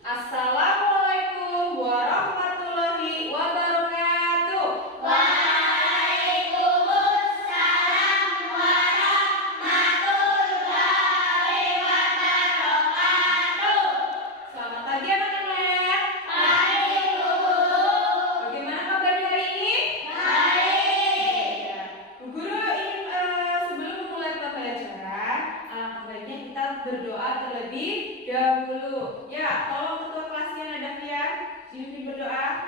Assalamualaikum warahmatullahi wabarakatuh. Waalaikumsalam warahmatullahi wabarakatuh. Selamat pagi anak-anak. Pagi, Bu. Bagaimana kabarnya hari ini? Baik. Ya. Bu Guru ingin sebelum memulai pembelajaran, baiknya kita berdoa terlebih dahulu. Ya, tolong ketua kelasnya Nadafian, sini berdoa.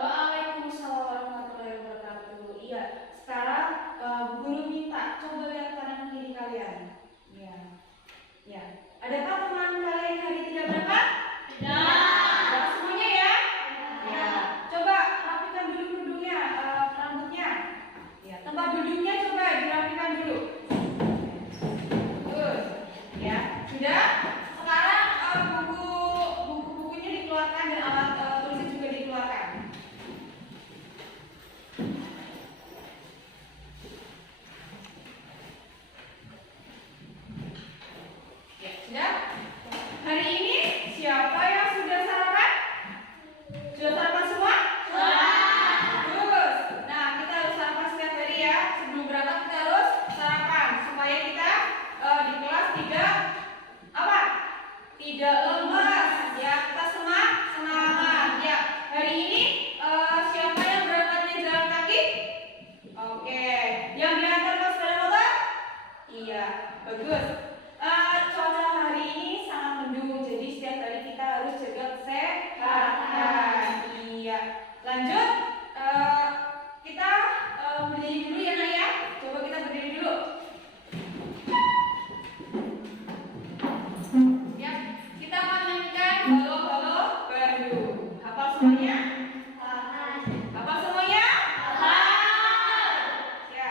Waalaikumsalam warahmatullahi wabarakatuh. Iya, sekarang Bu Guru minta coba lihat kanan kiri kalian. Ya, ya. Adakah teman kalian yang hari tidak berangkat? Tidak semuanya ya? Ya. Coba rapikan dulu kerudungnya, rambutnya. Ya, tempat duduknya coba dirapikan dulu. Bagus. Ya, sudah. Sekarang buku-bukunya dikeluarkan dan alat tulisnya juga dikeluarkan. Ya, sudah. Hari ini siapa yang sudah sarapan? Sudah sarapan semua? Bagus. Nah, kita harus sarapan setiap hari ya. Sebelum berangkat kita harus sarapan supaya kita di kelas tidak apa? Tidak lemas. Ya, kita semangat. Ya, hari ini siapa yang berangkatnya jalan kaki? Oke. Yang diantar ke sepeda motor? Iya, bagus. Cuaca hari ini sangat mendung, jadi setiap hari kita harus jaga kesehatan. Iya. Lanjut, kita berdiri dulu ya Nak ya. Coba kita berdiri dulu. Ya, kita akan nyanyikan Halo Halo Bandung. Hafal semuanya? Hafal semuanya? Ya.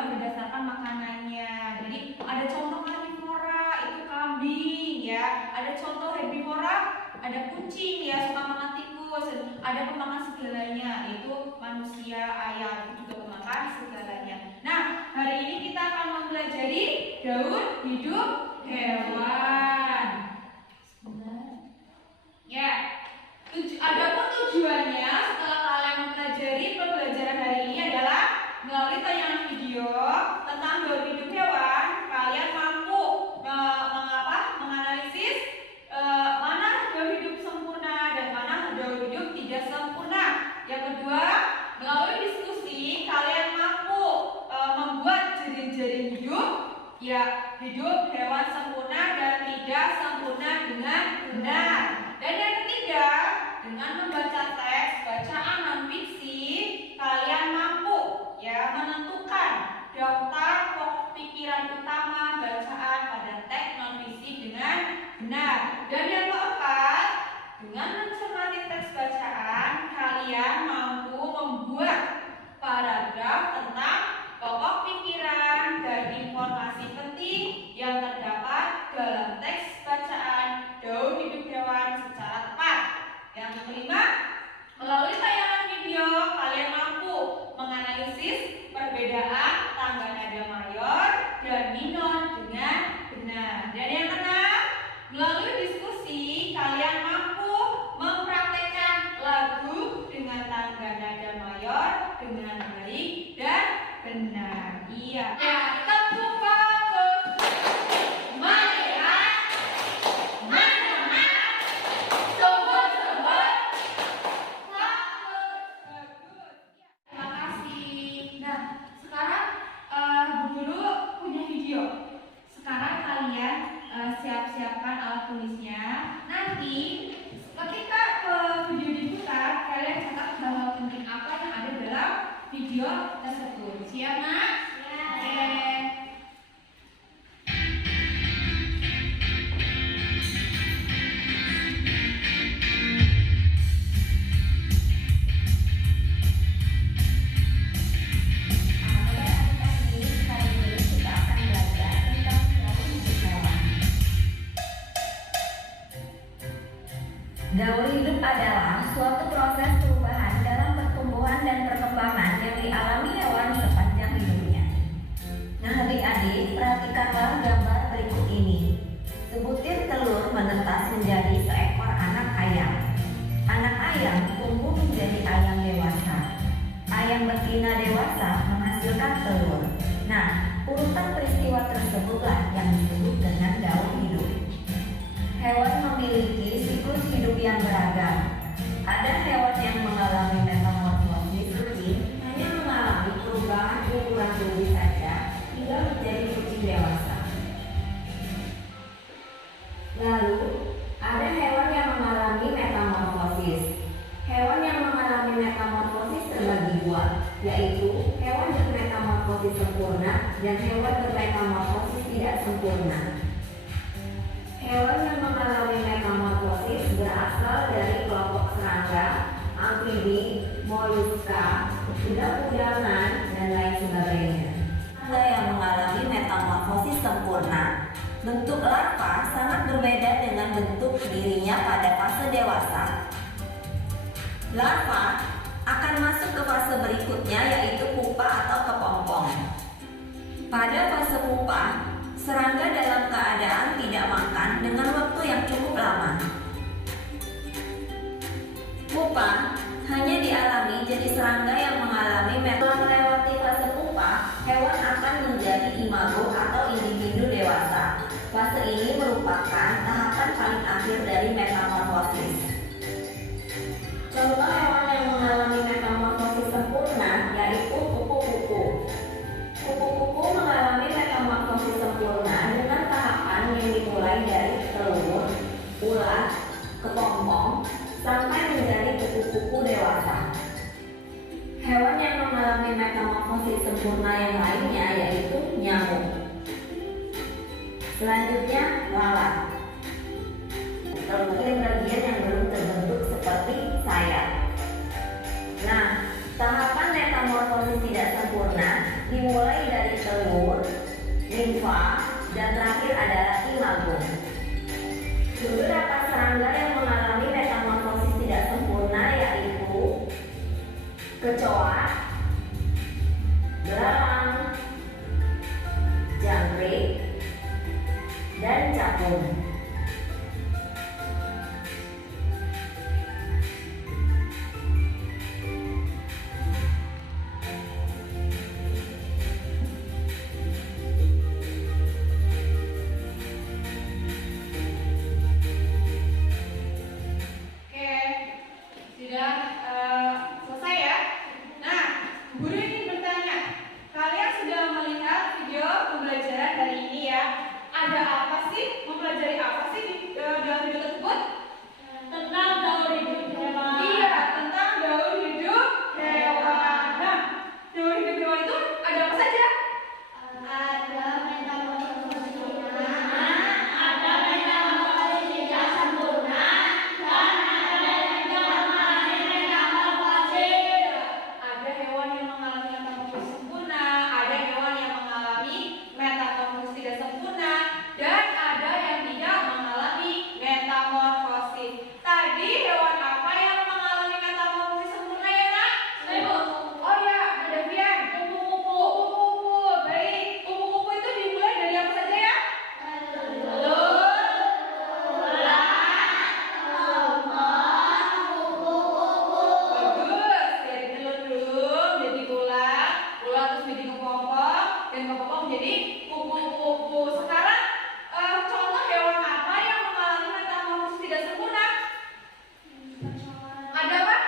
hewan berdasarkan makanannya. Jadi ada contoh karnivora itu kambing ya, ada contoh herbivora ada kucing ya, suka makan tikus, ada pemakan segalanya itu manusia, ayam itu juga pemakan segalanya. Nah, hari ini kita akan mempelajari daur hidup hewan. Ya, adapun tujuannya setelah kalian mempelajari pembelajaran hari ini adalah melalui tayangan video tentang daur hidup hewan, kalian mampu menganalisis mana daur hidup sempurna dan mana daur hidup tidak sempurna. Yang kedua, melalui diskusi kalian mampu membuat jenis-jenis hidup hewan sempurna dan tidak sempurna dengan benar. Dan yang ketiga, dengan membaca teks bacaan non fiksi, kalian mampu ya menentukan daftar pokok pikiran utama bacaan pada teks non fiksi dengan benar. Dan yang keempat, dengan mencermati teks bacaan, kalian mampu membuat paragraf tentang pokok pikiran dan informasi penting yang terdapat dalam teks bacaan daur hidup hewan secara tepat. Yang kelima, melalui tayangan video kalian mampu menganalisis perbedaan tangga nada mayor dan minor dengan benar. Dan yang keenam, melalui diskusi kalian mampu mempraktekkan lagu dengan tangga nada mayor dengan baik dan benar. Iya. Ya, tepuk bagus. Melihat, mendengar, sungguh-sungguh bagus. Terima kasih. Nah, sekarang Bu Guru punya video. Sekarang kalian siap-siapkan alat tulisnya. Nanti ketika video dibuka, kalian catat hal-hal penting apa yang ada dalam video tersebut. Siap, Nak? Oke. Daur hidup adalah suatu proses perubahan dalam pertumbuhan dan perkembangan yang dialami hewan sepanjang hidupnya. Nah, adik-adik, perhatikanlah gambar berikut ini. Sebutir telur menetas menjadi seekor anak ayam. Anak ayam tumbuh menjadi ayam dewasa. Ayam betina dewasa menghasilkan telur. Nah, urutan peristiwa tersebutlah yang disebut dengan daur hidup. Hewan memiliki siklus hidup yang beragam. Ada hewan yang mengalami metamorfosis rutin, hanya mengalami perubahan ukuran tubuh saja hingga menjadi kucing dewasa. Lalu, ada hewan yang mengalami metamorfosis. Hewan yang mengalami metamorfosis terbagi dua, yaitu hewan bermetamorfosis sempurna dan hewan bermetamorfosis tidak sempurna. Hewan yang mengalami metamorfosis berasal dari kelompok serangga, amfibi, moluska, udang-udangan, dan lain sebagainya. Serangga yang mengalami metamorfosis sempurna, bentuk larva sangat berbeda dengan bentuk dirinya pada fase dewasa. Larva akan masuk ke fase berikutnya, yaitu pupa atau kepompong. Pada fase pupa, serangga dalam keadaan tidak makan dengan waktu yang cukup lama. Pupa hanya dialami jadi serangga yang mengalami melewati fase pupa, hewan akan menjadi imago atau individu dewasa. Fase ini merupakan tahapan paling akhir dari metamorfosis. Contoh hewan yang mengalami metamorfosis sempurna yaitu kupu-kupu. Kupu-kupu mengalami metamorfosis sempurna dengan tahapan yang dimulai dari telur, ulat, kepompong, sampai menjadi kupu-kupu dewasa. Hewan yang mengalami metamorfosis sempurna yang lainnya yaitu nyamuk. Selanjutnya, lalat. Bagian yang belum terbentuk seperti sayap. Nah, tahapan metamorfosis tidak sempurna dimulai dari telur, nimfa, dan terakhir adalah imago. Beberapa serangga yang mengalami metamorfosis tidak sempurna yaitu kecoa, belalang, jangkrik, dan capung. Selesai ya. Nah, guru ingin bertanya, kalian sudah melihat video pembelajaran hari ini ya? Ada apa sih? Mempelajari apa sih dalam video tersebut? Tentang daur hidup hewan. Iya, tentang daur hidup hewan. Nah, daur hidup hewan itu ada apa saja? Ada metamorfosis sempurna, ada metamorfosis tidak sempurna, dan ada metamorfosis. Ada hewan yang mengalami metamorfosis sempurna, ada hewan yang mengalami metamorfosis tidak sempurna, dan ada yang tidak mengalami metamorfosis. Tadi hewan apa yang mengalami metamorfosis sempurna ya nak? Oh ya, ada Vian. Kupu-kupu. Baik, kupu-kupu itu dimulai dari apa saja ya? Telur, bagus. Dari telur dulu menjadi ular, ular terus menjadi kepompong, dan kepompong menjadi kupu-kupu. Sekarang contoh hewan apa yang mengalami metamorfosis tidak sempurna? Ada apa?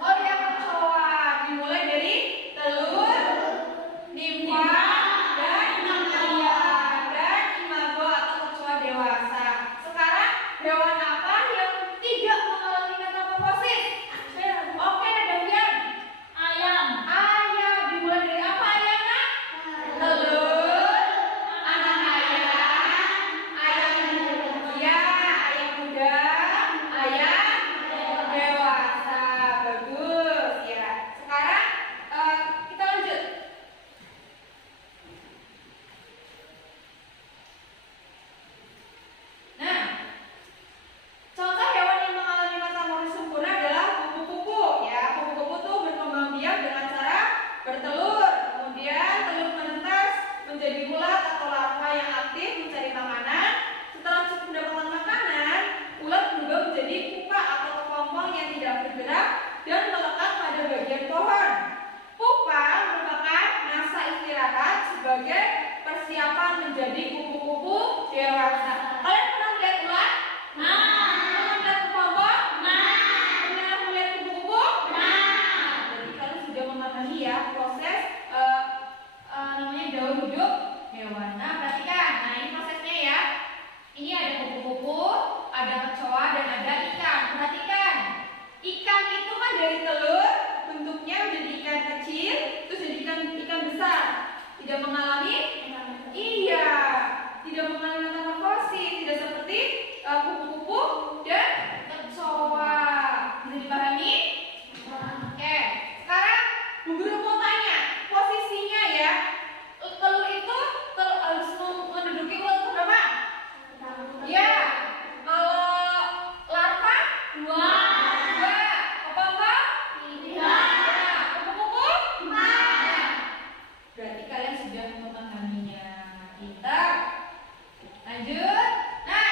Oh ya, kecoa. Dimulai dari telur, nimfa, dan imago atau kecoa dewasa. Sekarang hewan apa yang tidak mengalami metamorfosis? Oke, ada Vian. Ayam. Ayam. Dimulai dari apa ayamnya? Telur, anak ayam ya, ayam muda, ayam dewasa. Bagus ya. Sekarang kita lanjut. Nah, contoh hewan yang mengalami metamorfosis sempurna adalah kupu-kupu ya. Kupu-kupu tuh berkembang biak dengan cara bertelur, kemudian telur menetas menjadi ulat atau larva yang aktif mencari makanan. Setelah cukup mendapatkan makanan, ulat berubah menjadi pupa atau kepompong yang tidak bergerak dan melekat pada bagian pohon. Pupa merupakan masa istirahat sebagai persiapan menjadi kupu-kupu dewasa. Kalian pernah melihat ulat? Pernah melihat kepompong? Pernah melihat kupu-kupu? Jadi kalian sudah memahami ya proses namanya daur hidup hewan. Nah, perhatikan. Nah, ini prosesnya ya. Ini ada kupu-kupu, ada kecoa, dan ada ikan. Perhatikan. Ikan itu kan dari telur, bentuknya menjadi ikan kecil, terus jadi ikan besar. Tidak mengalami? Iya, tidak mengalami metamorfosis, tidak seperti kupu-kupu dan kecoa. Bisa dipahami? Oke, sekarang Bu Guru mau tanya, posisinya ya, telur itu harus menduduki ulat berapa? Ya, kalau larva? 2. Kepompong? 3. Kupu-kupu? 4. Berarti kalian sudah memahaminya. Kita lanjut. Nah,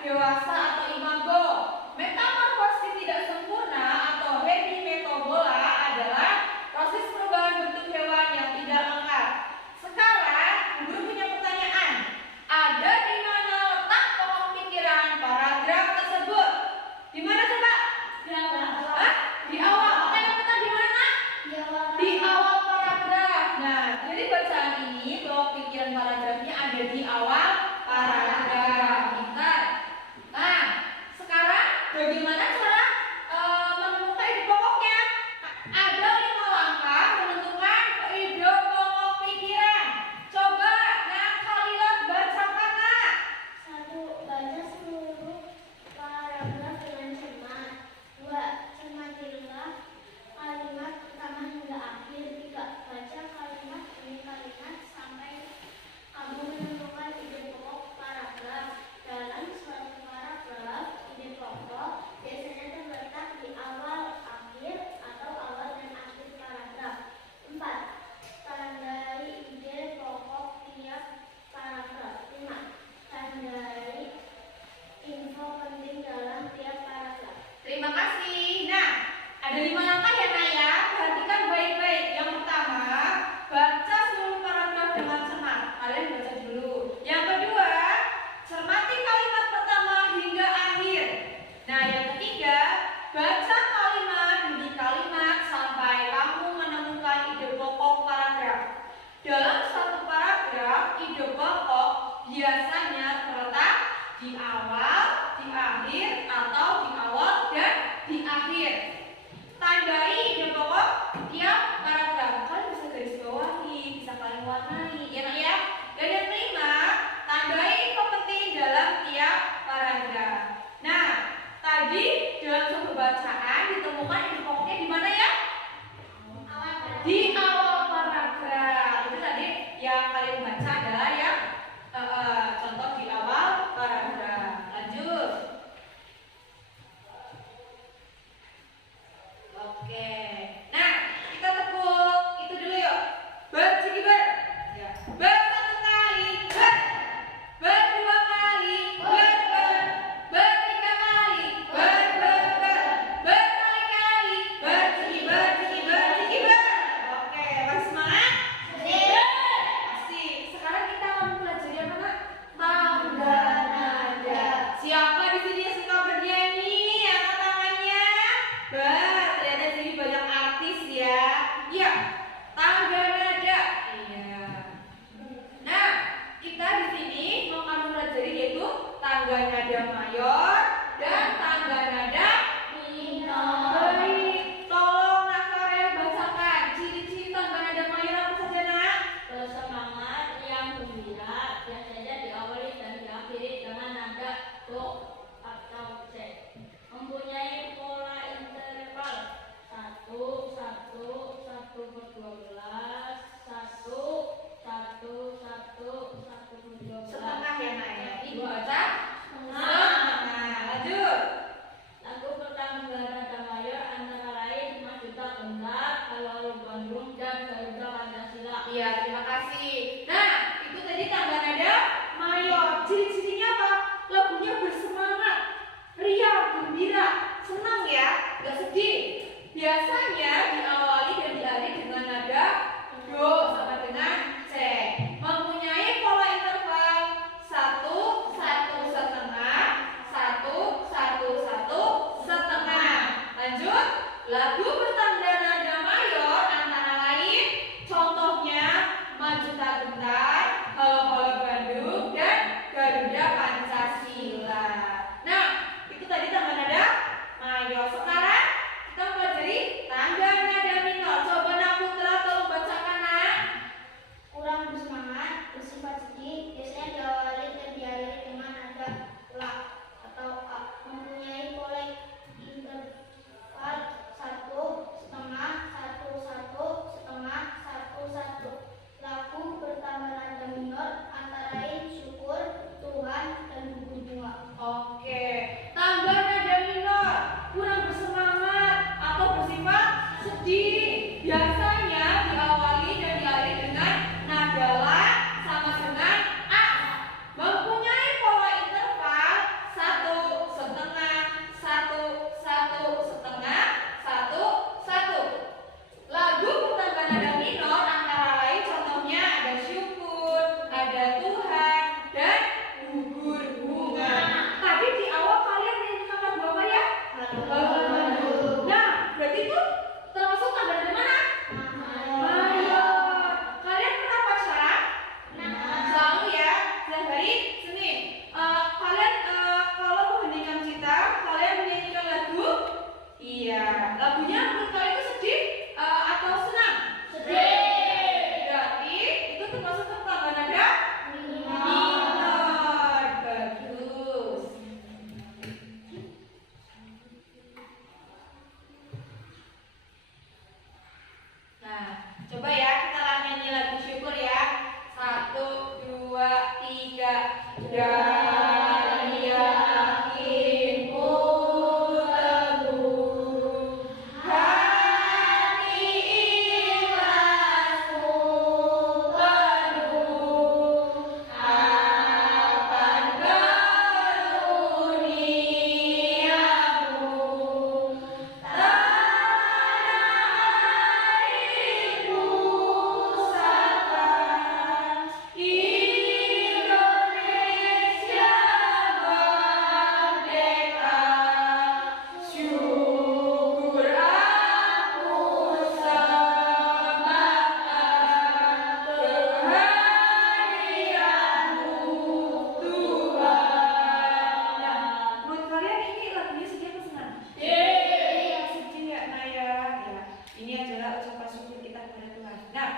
dewasa atau imago. Metamorfosis tidak sempurna atau hemimetabola adalah proses perubahan bentuk hewan yang tidak lengkap. Sekarang, guru punya pertanyaan. Ada di mana letak pokok pikiran paragraf tersebut? Di mana coba? Hah? Di awal. Makanya kita di mana? Di awal paragraf. Nah, jadi bacaan ini pokok pikiran paragrafnya ada di awal paragraf. Pintar. Nah, sekarang bagaimana cara menemukan ide pokoknya? Ada 5 langkah menentukan ide pokok pikiran. Coba, nah Khalila bacakan nak. 1. Baca seluruh paragraf dengan cermat. 2. Cermatilah kalimat pertama hingga akhir. 3. Baca kalimat demi kalimat sampai kamu menemukan ide pokok paragraf. Dalam suatu paragraf, ide pokok biasanya terletak di awal, akhir, atau awal dan akhir paragraf. 4. Tandai ide pokok tiap paragraf. 5. Tandai info penting dalam tiap paragraf. Terima kasih. Nah, ada 5 langkah ya Nak ya. Perhatikan baik-baik. Yang pertama, baca seluruh paragraf dengan cermat. Kalian baca dulu. Yang kedua, cermati kalimat pertama hingga akhir. Nah, yang ketiga, baca kalimat demi kalimat sampai kamu menemukan ide pokok paragraf. Dalam satu paragraf, ide pokok biasanya terletak di awal, di akhir, atau di awal dan di akhir. Tandai ide pokok tiap paragraf. Kalian bisa garis bawahi, bisa kalian warnai, ya Nak ya. Dan yang kelima, tandai info penting dalam tiap paragraf. Nah, tadi dalam sebuah bacaan ditemukan ide pokoknya di mana ya? Di awal paragraf. Itu tadi yang kalian baca adalah yang contoh di awal paragraf. Lanjut. Oke. Nah, kita tepuk itu dulu yuk. Bersegi ber. Ya. Bersatu kali ber. Berdua kali ber. Bertiga kali ber. Berkali-kali bersegi ber. Oke, masih semangat? Masih. Sekarang kita akan belajar yang mana? Tangga nada. Siapa di sini yang suka bernyanyi? Angkat tangannya. Ternyata di sini banyak artis ya. Iya. Tangga nada. Iya. Nah, kita di sini mau akan belajar yaitu tangga nada mayor dan tangga nada minor. Baik, tolong Nak Farel bacakan ciri-ciri tangga nada mayor apa saja Nak? Bersemangat, yang gembira, biasanya diawali dan diakhiri dengan nada do atau c. Mempunyai pola interval 1, 1, 1 per 12, 1, 1, 1, 1 per 12. Setengah ya Nak ya. Ibu baca Setengah. setengah. Ya, dari yakinmu teguh, hati ikhlasmu penuh, akan karuniamu tanah airku sapa Indonesia merdeka. Syukur aku sembahkan kehadiranmu Tuhan. Nah, menurut kalian ini lagunya sedih apa senang? Sedih ya, Naya. Ya, ini adalah ucapan syukur kita kepada Tuhan. Nah,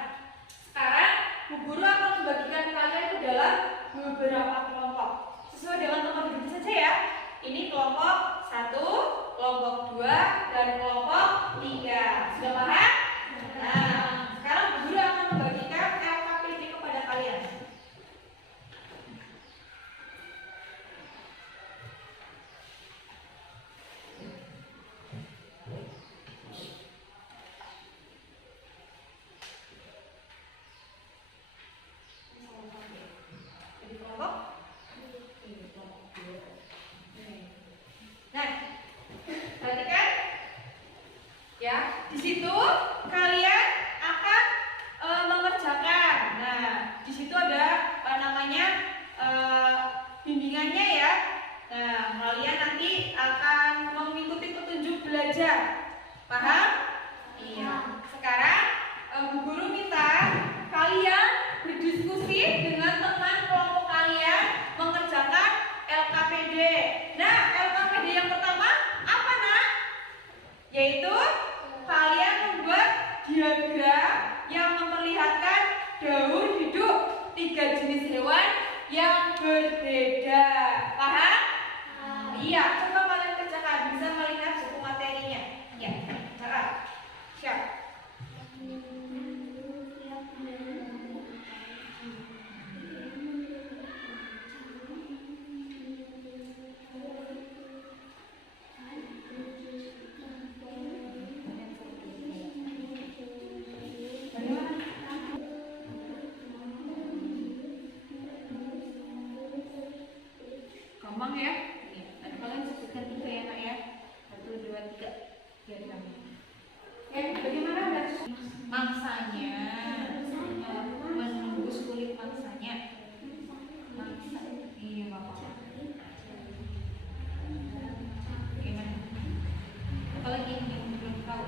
sekarang Bu Guru akan membagikan kalian ke dalam beberapa kelompok sesuai dengan tempat duduk saja ya. Ini kelompok 1, kelompok 2, dan kelompok 3. Sudah paham? Nah, sekarang Bu Guru akan membagikan LKPD kepada kalian. Jadi kelompok. Nah, perhatikan ya. Di situ kalian akan mengerjakan. Nah, di situ ada namanya bimbingannya ya. Nah, kalian nanti akan mengikuti petunjuk belajar. Paham? Iya. Sekarang Bu Guru minta kalian berdiskusi dengan teman kelompok kalian mengerjakan LKPD. Nah, LKPD yang pertama apa nak? Yaitu kalian membuat diagram yang memperlihatkan daur hidup 3 jenis hewan yang berbeda. Paham? Iya, coba kalian kerjakan. Bisa melihat buku materinya. Ya, siap. Gampang ya? Dan kalian sebutkan 3 ya nak ya. 1, 2, 3. Diagramnya. Bagaimana mangsanya? Menembus kulit mangsanya. Mangsa. Iya bapak. Gimana? Apalagi yang belum tahu?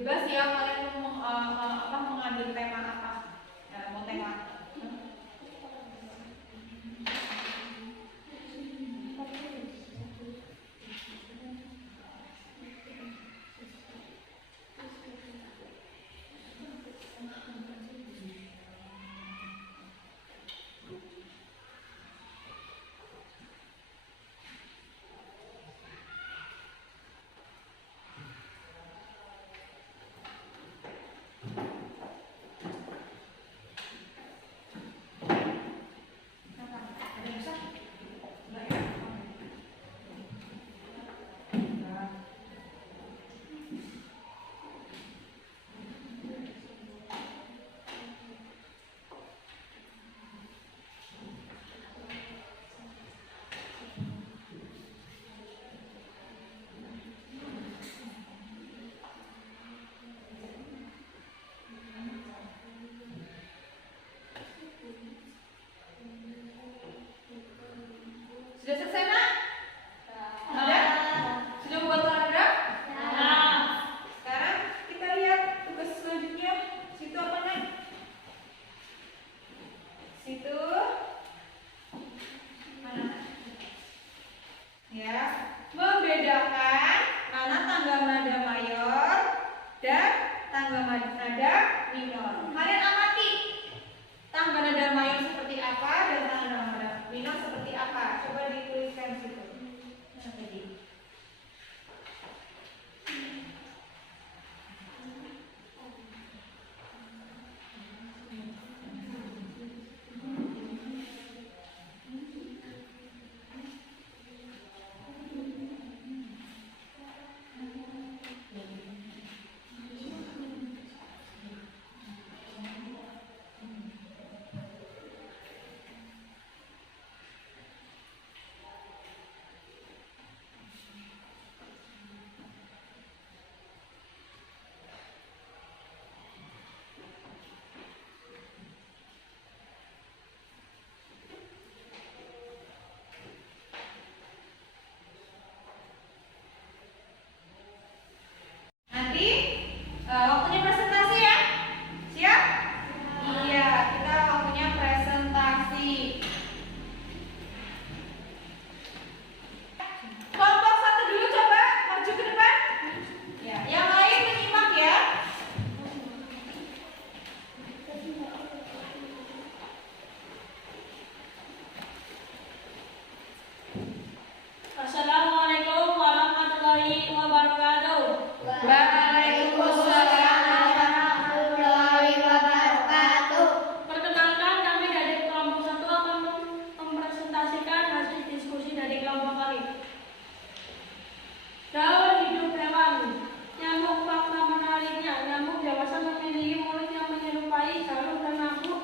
Bebas ya kalian mengambil tema apa? Ya, mau tema. Sudah selesai, Nak? Sudah? Sudah buat paragraf? Sekarang kita lihat tugas selanjutnya. Situ apa, Nak? Situ mana? Ya, membedakan mana tangga nada mayor dan tangga nada minor. Kalian amati tangga nada mayor seperti apa dan tangga nada minor seperti apa. Coba dituliskan situ. Nah, tadi. Nanti waktunya presentasi ya. Siap? Iya, kita waktunya presentasi. Kelompok satu dulu coba maju ke depan. Ya, yang lain menyimak ya. Assalamualaikum warahmatullahi wabarakatuh. Waalaikumsalam warahmatullahi wabarakatuh. Perkenalkan, kami dari kelompok 1 akan mempresentasikan hasil diskusi dari kelompok kami. Daur hidup hewan. Nyamuk fakta menariknya. Nyamuk dewasa memiliki mulut yang menyerupai jarum dan mampu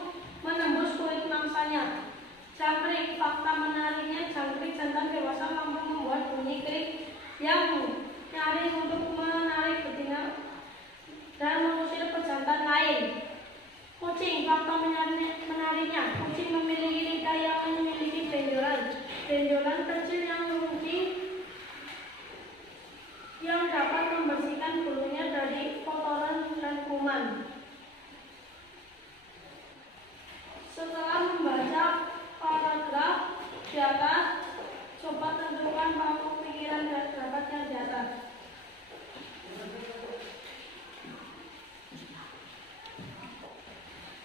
menembus kulit mangsanya. Jangkrik fakta menariknya. Jangkrik jantan dewasa mampu membuat bunyi krik yang nyaring untuk menarik betina dan mengusir pejantan lain. Kucing fakta menariknya. Kucing memiliki lidah yang memiliki benjolan. Benjolan kecil yang mengungking yang dapat membersihkan bulunya dari kotoran dan kuman. Setelah membaca paragraf di atas, coba tentukan pokok pikiran dan pendapat yang di atas.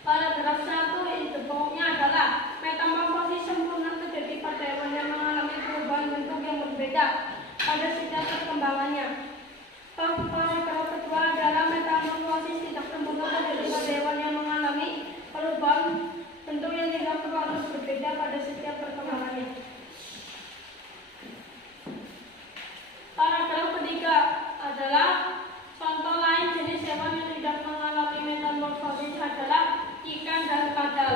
Paragraf 1 itu pokoknya adalah metamorfosis sempurna terjadi pada hewan yang mengalami perubahan bentuk yang berbeda pada setiap perkembangannya. Paragraf kedua adalah metamorfosis tidak sempurna terjadi pada hewan yang mengalami perubahan bentuk yang tidak harus berbeda pada setiap perkembangannya. Paragraf ketiga adalah contoh lain jenis hewan yang tidak mengalami metamorfosis adalah ikan dan kadal.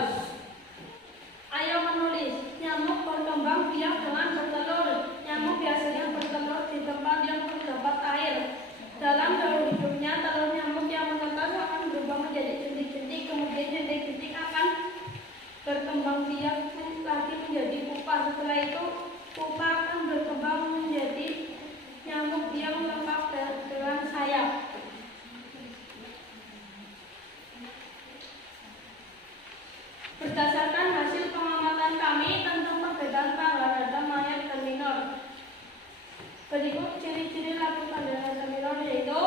Ayo menulis. Nyamuk berkembang biak dengan bertelur. Nyamuk biasanya bertelur di tempat yang terdapat air. Dalam daur hidupnya, telur nyamuk yang menetas akan berubah menjadi jentik-jentik. Kemudian jentik-jentik akan berkembang biak lagi menjadi pupa. Setelah itu, pupa akan berkembang menjadi nyamuk yang lengkap dengan sayap. Berikut ciri-ciri lagu tanda nada minor yaitu: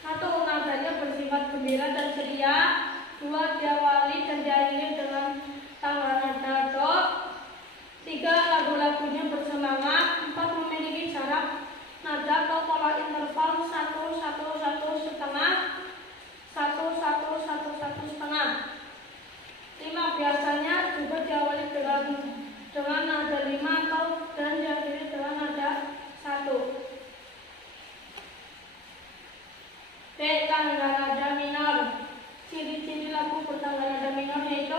1. Nadanya bersifat gembira dan ceria. 2. Diawali dan diakhiri dengan tanggal nada do. 3. Lagu-lagunya bersemangat. 4. Memiliki jarak nada atau pola interval 1 1 1 setengah 1 1 1 1 setengah. 5. Biasanya juga diawali dengan nada 5 atau dan diakhiri dengan nada 1. B. Tangga nada minor. Ciri-ciri lagu bertangga nada minor yaitu: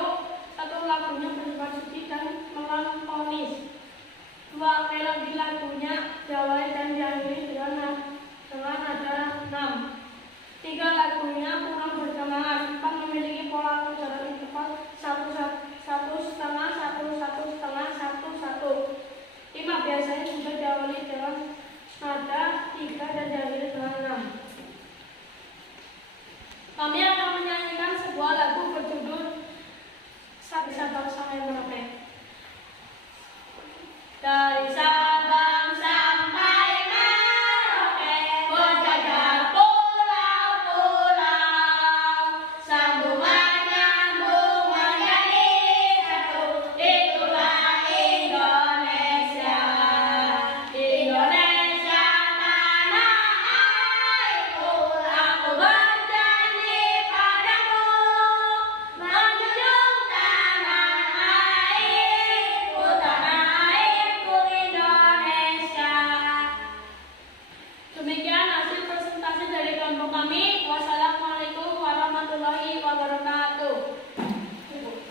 1. Lagunya bersifat suci dan melankolis. 2. Melodi lagunya diawali dan diakhiri dengan nada 6. 3. Lagunya kurang bersemangat. 4. Memiliki pola atau jarak interval 1 1 setengah 1 1 setengah 1 1. 5. Biasanya juga diawali dengan nada 3 dan diakhiri dengan 6. Kami akan menyanyikan sebuah lagu berjudul Sabisa Bangsa yang Merauke. Dari Sabang sampai Merauke, berjajar pulau-pulau, sambungan nyambung menjadi satu. Itulah Indonesia, Indonesia tanah airku. Aku berjanji padamu, menjunjung tanah airku, Indonesia. Demikian hasil presentasi dari kelompok kami. Wassalamualaikum warahmatullahi wabarakatuh.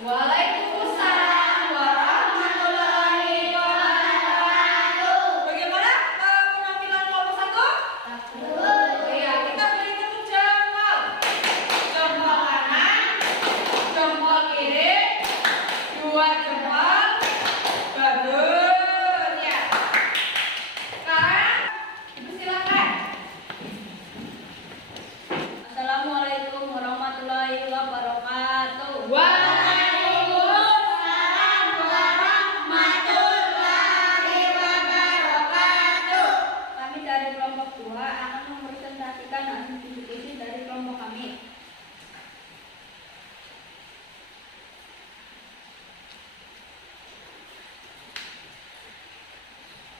Waalaikumsalam warahmatullahi wabarakatuh. Bagaimana penampilan kelompok 1? Ya, kita beri tepuk jempol. Jempol kanan, jempol kiri, 2 jempol. Bagus ya. Sekarang Ibu silakan. Assalamualaikum warahmatullahi wabarakatuh. Waalaikumsalam warahmatullahi wabarakatuh. Kami dari kelompok 2 akan mempresentasikan hasil diskusi dari kelompok kami.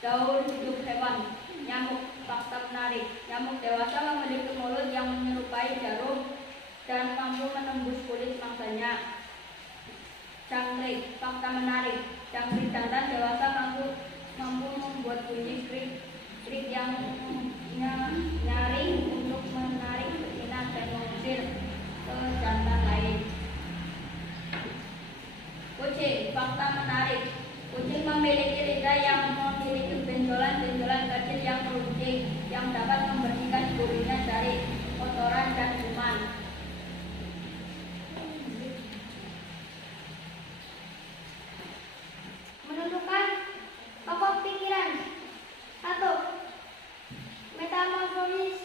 Daur hidup hewan. Nyamuk, fakta menarik. Nyamuk dewasa memiliki mulut yang menyerupai jarum dan mampu menembus kulit mangsanya. Jangkrik, fakta menarik. Jangkrik jantan dewasa mampu membuat bunyi krik yang nyaring untuk menarik betina dan mengusir ke jantan lain. Kucing, fakta menarik. Kucing memiliki lidah yang memiliki benjolan-benjolan kecil yang meruncing yang dapat membersihkan tubuhnya dari kotoran dan kuman. Menentukan pokok pikiran. 1. Metamorfosis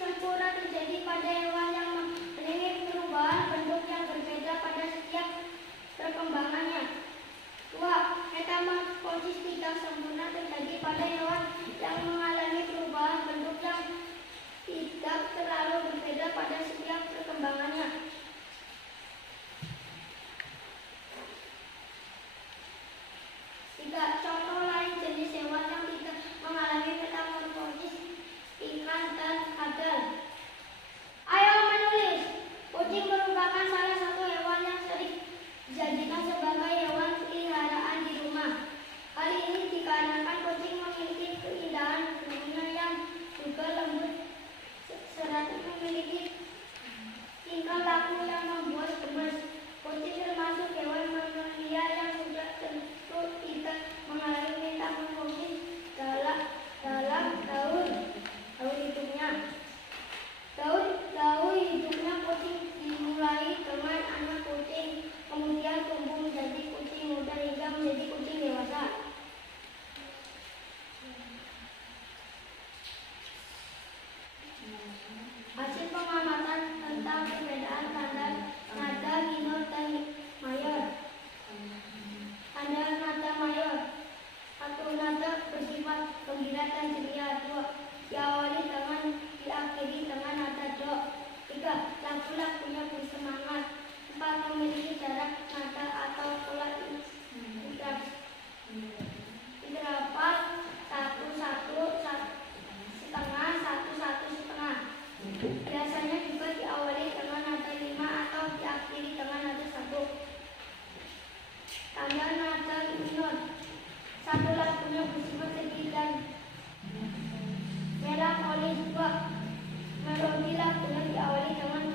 2. Melodi lagunya diawali dengan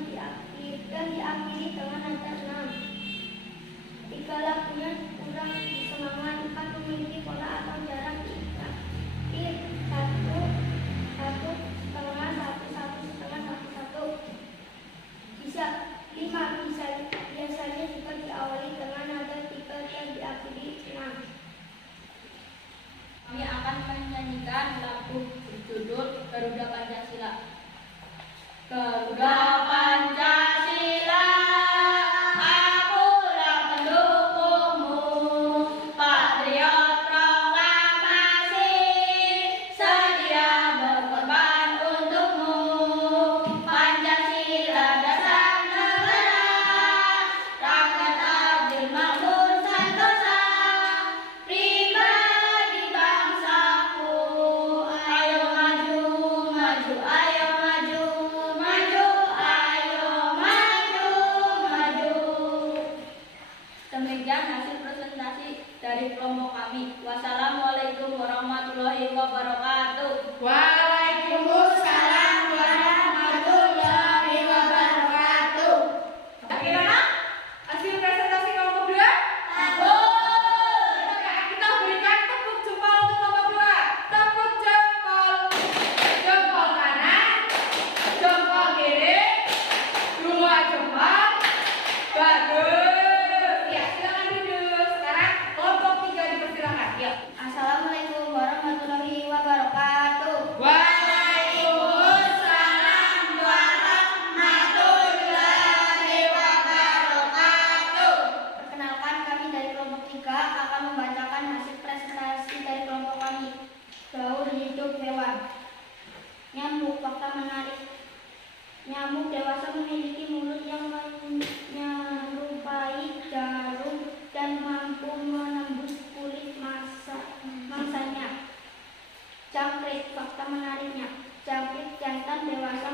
dan diakhiri dengan nada 6. 3. Lagunya kurang bersemangat. 4. Memiliki pola atau jarak diikat. 1, 1, setengah, 1, 1, setengah, 1, 1. 5. Biasanya juga diawali dengan nada 3 dan diakhiri 6. Kami akan menyanyikan lagu berjudul Garuda Pancasila. Garuda Pancasila, akulah pendukungmu, patriot proklamasi, sedia berkorban untukmu. Pancasila dasar negara, rakyat adil makmur sentosa, pribadi bangsaku. Ayo maju, maju, ayo maju, maju, ayo maju, maju. Demikian hasil presentasi dari kelompok kami. Wassalamualaikum warahmatullahi wabarakatuh. Waalaikumsalam warahmatullahi wabarakatuh. Bagaimana hasil presentasi kelompok 2? Kita berikan tepuk jempol untuk kelompok 2. Tepuk jempol. Jempol kanan, jempol kiri, 2 jempol. Bagus. Ya, silakan duduk. Sekarang kelompok 3 dipersilakan. Yuk. Assalamualaikum warahmatullahi wabarakatuh. Waalaikumsalam warahmatullahi wabarakatuh. Perkenalkan, kami dari kelompok 3 akan membacakan hasil presentasi dari kelompok kami. Gaul hidup hewan. Nyamuk, fakta menarik. Nyamuk dewasa memiliki mulut yang menyerupai jarum dan mampu menembus kulit mangsanya. Jangkrik, fakta menariknya. Jangkrik jantan dewasa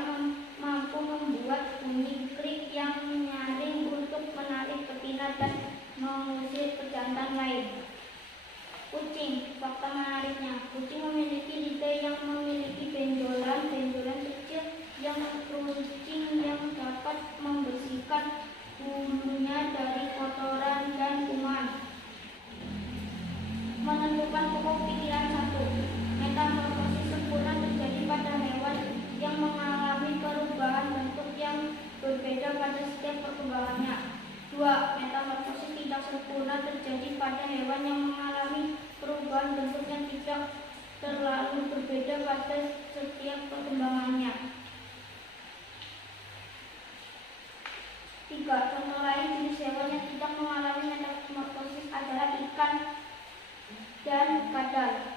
mampu membuat bunyi krik yang nyaring untuk menarik betina dan mengusir pejantan lain. Kucing, fakta menariknya. Kucing memiliki lidah yang memiliki benjolan kecil yang keruncing yang dapat membersihkan bulunya dari kotoran dan kuman. Menentukan pokok pikiran 1. Metamorfosis sempurna terjadi pada hewan yang mengalami perubahan bentuk yang berbeda pada setiap perkembangannya. 2. Metamorfosis tidak sempurna terjadi pada hewan yang mengalami perubahan bentuk yang tidak terlalu berbeda pada setiap perkembangannya. 3. Contoh lain jenis hewan yang tidak mengalami metamorfosis adalah ikan dan kadal.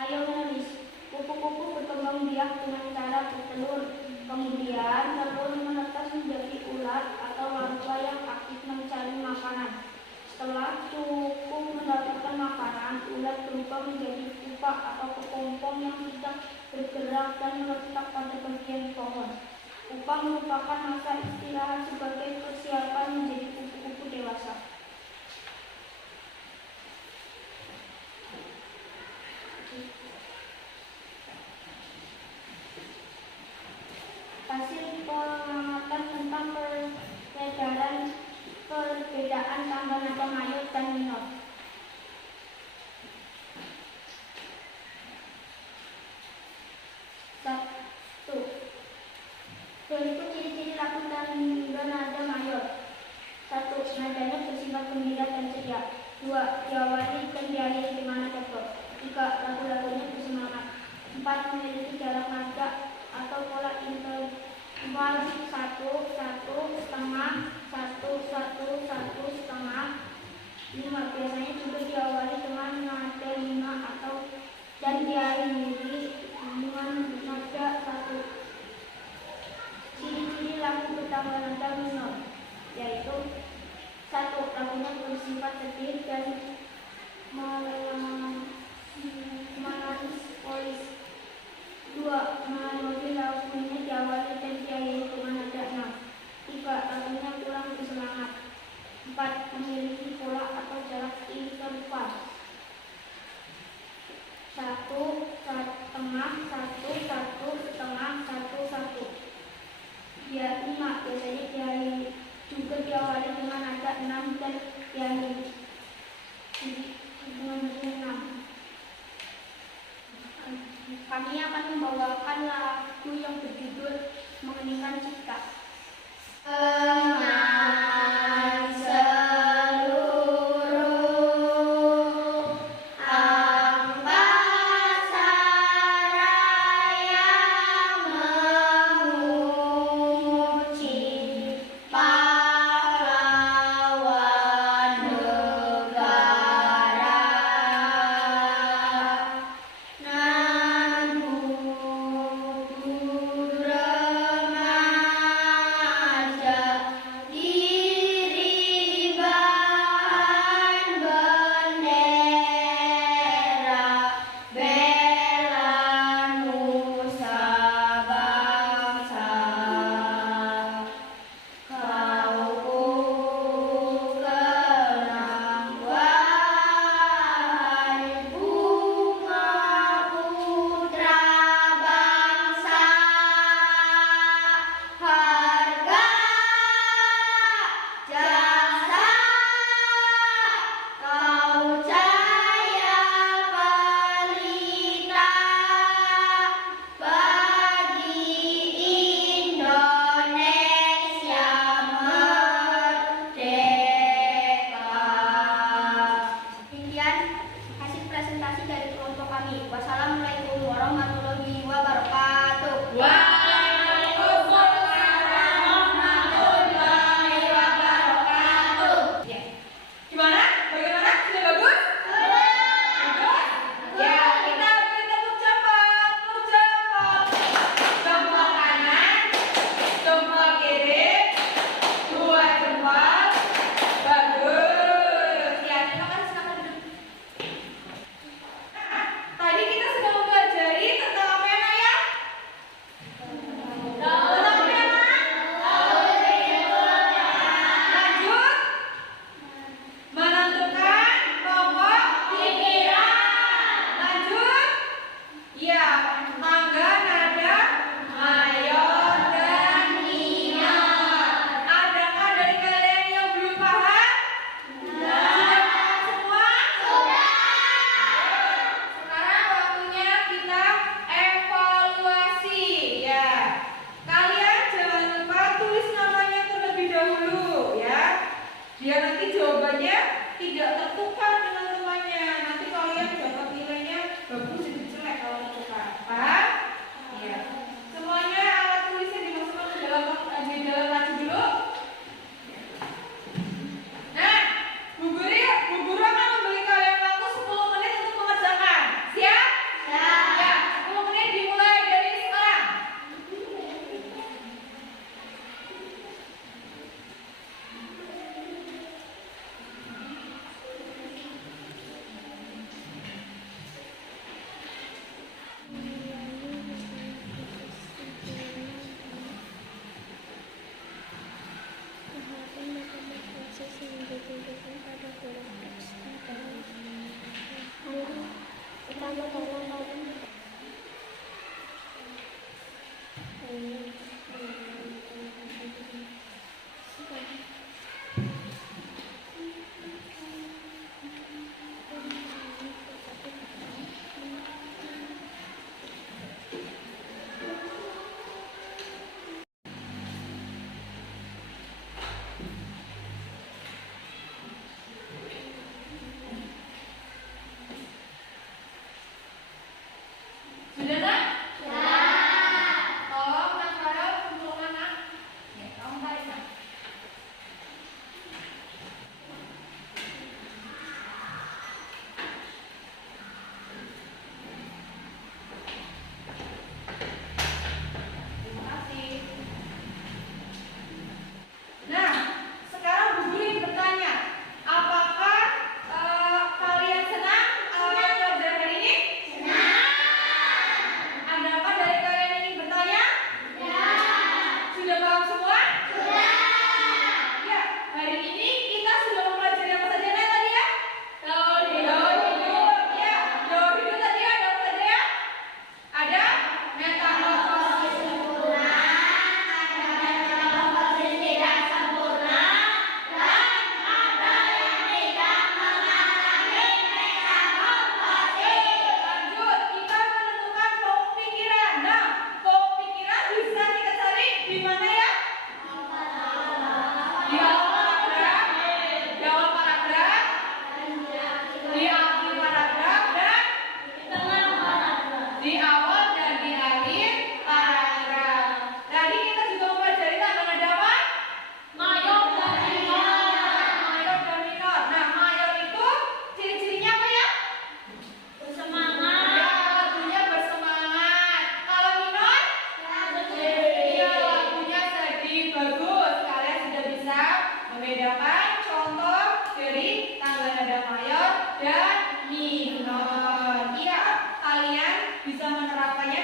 Ayo menulis. Kupu-kupu berkembang biak dengan cara bertelur. Kemudian telur menetas menjadi ular atau larva yang aktif mencari makanan. Setelah cukup mendapatkan makanan, ular berubah menjadi pupa atau kepompong yang tidak bergerak dan meletak pada bagian pohon. Pupa merupakan masa istirahat sebagai persiapan menjadi kupu-kupu dewasa. Hasil pengamatan tentang perbedaan tanggal nada mayor dan minor. 1. Berikut ciri-ciri lagu tangga nada mayor. 1. Nadanya bersifat gembira dan ceria. 2. Diawali dan diakhiri dengan nada drop. 3. Lagu-lagunya bersemangat. 4. Memiliki jarak nada atau pola interval 1, 1, setengah, 1, 1, 1, setengah. 5. Biasanya juga diawali dengan nada 5 atau dan diakhiri dengan nada 1. Ciri-ciri lagu bertambah nada minor yaitu 1. Lagunya bersifat sedih dan melankolis. 2. Melodi lagunya diawali dan diakhiri dengan nada 6. 3. Lagunya kurang bersemangat. 4. Memiliki pola atau jarak interval 1, setengah, juga diawali dengan nada 6 dan diakhiri dengan nada 6. Kami akan membawakan lagu yang berjudul Mengeningkan Cipta. Dengan seluruh angkasa raya memuji pahlawan negara, nan gugur remaja diri bahan bendera, bela nusa bangsa. Kau ku kenang wahai bunga putra bangsa, harga jasa kau cahaya pelita bagi Indonesia merdeka. Demikian hasil presentasi dari kelompok kami. Wassalamualaikum warahmatullahi wabarakatuh. Waalaikumsalam warahmatullahi wabarakatuh. Ya. Gimana? Bagaimana? Sudah bagus? Bagus? Ya, kita beri tepuk jempol. Tepuk jempol. Jempol kanan, jempol kiri, 2 jempol. Bagus. Ya, terima kasih. Silakan duduk. Nah, tadi kita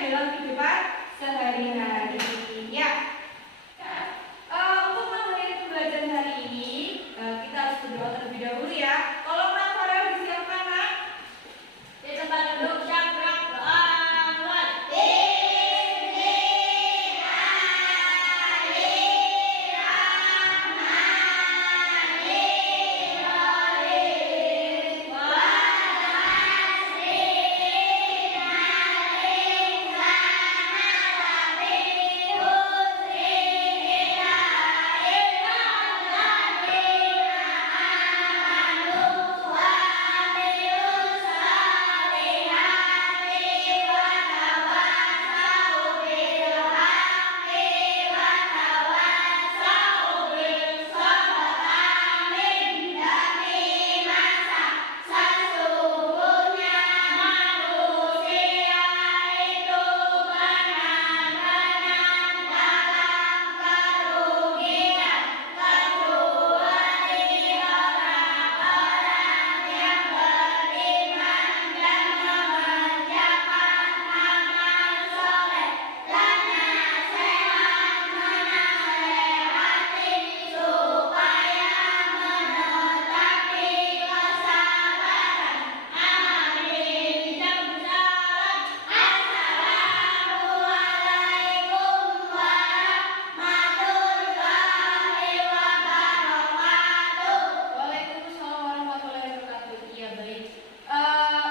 dalam kehidupan sehari-hari. Ya. Untuk mengakhiri pembelajaran hari ini, kita harus berdoa terlebih dahulu ya. Tolong Nak Farel disiapkan Nak. Di tempat duduk siap gerak doa mulai. Waalaikumsalam warahmatullahi wabarakatuh. Iya baik.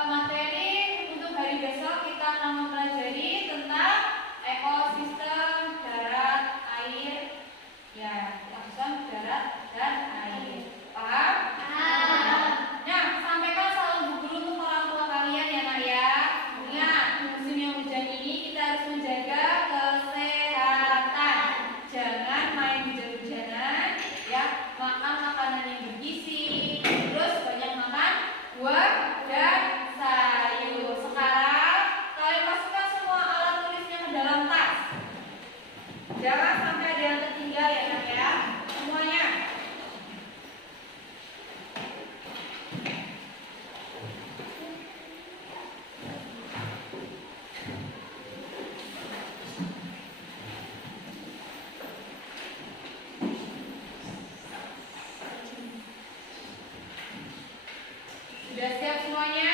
Materi untuk hari besok kita akan mempelajari tentang ekosistem darat, air, ya, ekosistem darat dan air. Paham? Nah, sampaikan salam Bu Guru untuk orang tua kalian ya Nak ya. Ingat, musim yang hujan ini kita harus menjaga kesehatan. Jangan main hujan-hujanan, ya. Makan makanan yang bergizi, terus banyak makan buah dan sayur. Sekarang kalian masukkan semua alat tulisnya ke dalam tas. Jangan sampai ada yang tertinggal ya Nak ya. Semuanya. Sudah siap semuanya?